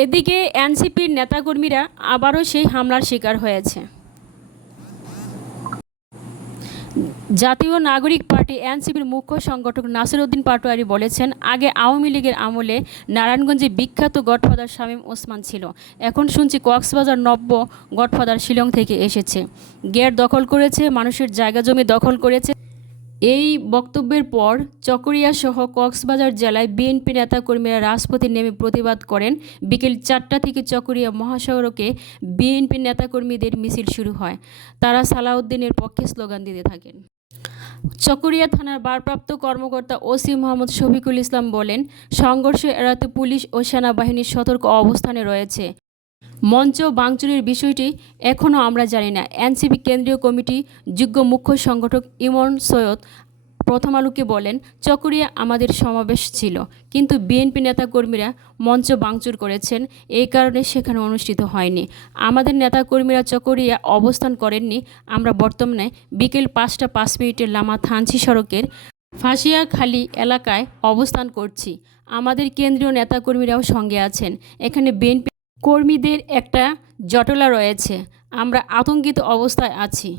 এদিকে এনসিপির নেতাকর্মীরা আবারও সেই হামলার শিকার হয়েছে। জাতীয় নাগরিক পার্টি এনসিপির মুখ্য সংগঠক নাসিরউদ্দিন পাটোয়ারি বলেছেন, আগে আওয়ামী লীগের আমলে নারায়ণগঞ্জে বিখ্যাত গডফাদার শামীম ওসমান ছিল। এখন শুনছি কক্সবাজার নব্য গডফাদার শিলং থেকে এসেছে। গেট দখল করেছে, মানুষের জায়গা জমি দখল করেছে। এই বক্তব্যের পর চকরিয়া সহ কক্সবাজার জেলায় বিএনপি নেতাকর্মীরা রাজপথে নেমে প্রতিবাদ করেন। বিকেল চারটা থেকে চকরিয়া মহাসড়কে বিএনপি নেতাকর্মীদের মিছিল শুরু হয়। তারা সালাউদ্দিনের পক্ষে স্লোগান দিতে থাকেন। চকরিয়া থানার ভারপ্রাপ্ত কর্মকর্তা ওসি মোহাম্মদ শফিকুল ইসলাম বলেন, সংঘর্ষ এড়াতে পুলিশ ও সেনাবাহিনীর সতর্ক অবস্থানে রয়েছে। মঞ্চ ভাঙচুরের বিষয়টি এখনও আমরা জানি না। এনসিপি কেন্দ্রীয় কমিটি যোগ্য মুখ্য সংগঠক ইমন সৈয়দ প্রথম আলোকে বলেন, চকরিয়া আমাদের সমাবেশ ছিল, কিন্তু বিএনপি নেতাকর্মীরা মঞ্চ ভাঙচুর করেছেন। এই কারণে সেখানে অনুষ্ঠিত হয়নি। আমাদের নেতাকর্মীরা চকরিয়া অবস্থান করেননি। আমরা বর্তমানে বিকেল পাঁচটা পাঁচ মিনিটের লামা থানচি সড়কের ফাঁসিয়াখালী এলাকায় অবস্থান করছি। আমাদের কেন্দ্রীয় নেতাকর্মীরাও সঙ্গে আছেন। এখানে বিএনপি কর্মীদের একটা জটলা রয়েছে। আমরা আতঙ্কিত অবস্থায় আছি।